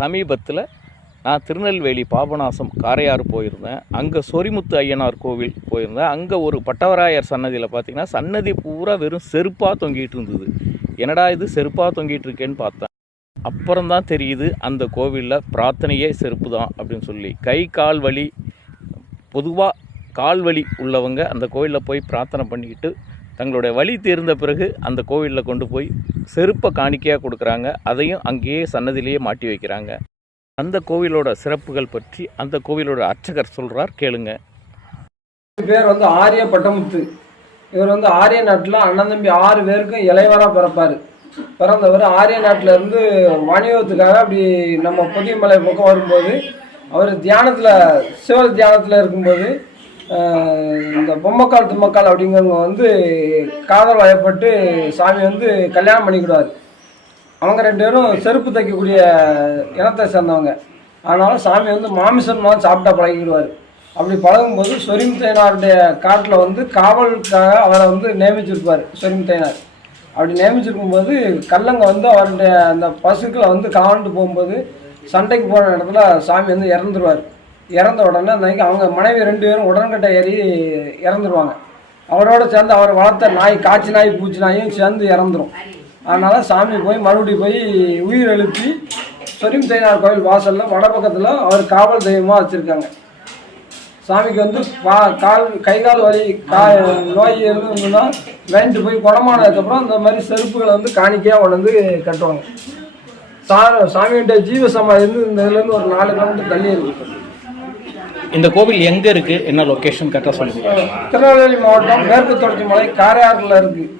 சமீபத்தில் நான் திருநெல்வேலி பாபநாசம் காரையாறு போயிருந்தேன். அங்கே சொரிமுத்து ஐயனார் கோவில் போயிருந்தேன். அங்கே ஒரு பட்டவராயர் சன்னதியில் பார்த்திங்கன்னா சன்னதி பூரா வெறும் செருப்பாக தொங்கிட்டு இருந்தது. என்னடா இது செருப்பாக தொங்கிட்டு இருக்கேன்னு பார்த்தேன். அப்புறம்தான் தெரியுது அந்த கோவிலில் பிரார்த்தனையே செருப்பு தான் அப்படின்னு சொல்லி. கை கால் வலி, பொதுவாக கால் வலி உள்ளவங்க அந்த கோவிலில் போய் பிரார்த்தனை பண்ணிக்கிட்டு தங்களுடைய வலி தீர்ந்த பிறகு அந்த கோவிலில் கொண்டு போய் செருப்பை காணிக்கையாக கொடுக்குறாங்க. அதையும் அங்கேயே சன்னதியிலேயே மாட்டி வைக்கிறாங்க. அந்த கோவிலோட சிறப்புகள் பற்றி அந்த கோவிலோட அர்ச்சகர் சொல்கிறார், கேளுங்க. பேர் வந்து ஆரிய பட்டமுத்து. இவர் வந்து ஆரிய நாட்டில் அண்ணன் தம்பி 6 பேருக்கும் இளைவராக பிறந்தவர். ஆரிய நாட்டில் இருந்து வாணிபத்துக்காக அப்படி நம்ம பொதியமலை பக்கம் வரும்போது அவர் தியானத்தில் சிவ தியானத்தில் இருக்கும்போது இந்த பொம்மக்கால் தும்மக்கால் அப்படிங்கிறவங்க வந்து காதல் வயப்பட்டு சாமி வந்து கல்யாணம் பண்ணிக்கிடுவார். அவங்க 2 பேரும் செருப்பு தைக்கக்கூடிய இனத்தை சேர்ந்தவங்க. ஆனாலும் சாமி வந்து மாமிசம் சாப்பிட்டா பழகிடுவார். அப்படி பழகும்போது சொரிமுத்தையனாருடைய காட்டில் வந்து காவலுக்காக அவரை வந்து நியமிச்சிருப்பார். சொரிமுத்தையனார் அப்படி நியமிச்சிருக்கும்போது கல்லங்க வந்து அவருடைய அந்த பசுக்களை வந்து காவல்ட்டு போகும்போது சண்டைக்கு போன இடத்துல சாமி வந்து இறந்துருவார். இறந்த உடனே அன்றைக்கி அவங்க மனைவி 2 பேரும் உடன்கட்டை ஏறி இறந்துருவாங்க. அவரோட சேர்ந்து அவர் வளர்த்த நாய், காய்ச்சி நாய் பூச்சி நாயும் சேர்ந்து இறந்துடும். அதனால் சாமி போய் மறுபடியும் போய் உயிர் எழுப்பி சொரிமுத்தையனார் கோவில் வாசலில் வடபக்கத்தில் அவர் காவல் தெய்வமாக வச்சுருக்காங்க. சாமிக்கு வந்து கை கால் வலி நோய் இருந்ததுன்னா வேண்டு போய் குணமானதுக்கப்புறம் இந்த மாதிரி செருப்புகளை வந்து காணிக்கையாக கொண்டு வந்து கட்டுவாங்க. சாமியுடைய ஜீவசமாதி இருந்து இந்த இதுலேருந்து ஒரு 4 கிலோமீட்டர் தள்ளி இருக்கு. இந்த கோவில் எங்கே இருக்குது, என்ன லொக்கேஷன் கரெக்டாக சொல்லுங்கள். திருநெல்வேலி மாவட்டம் மேற்கு தொடர்ச்சி மலை காரையாறில் இருக்குது.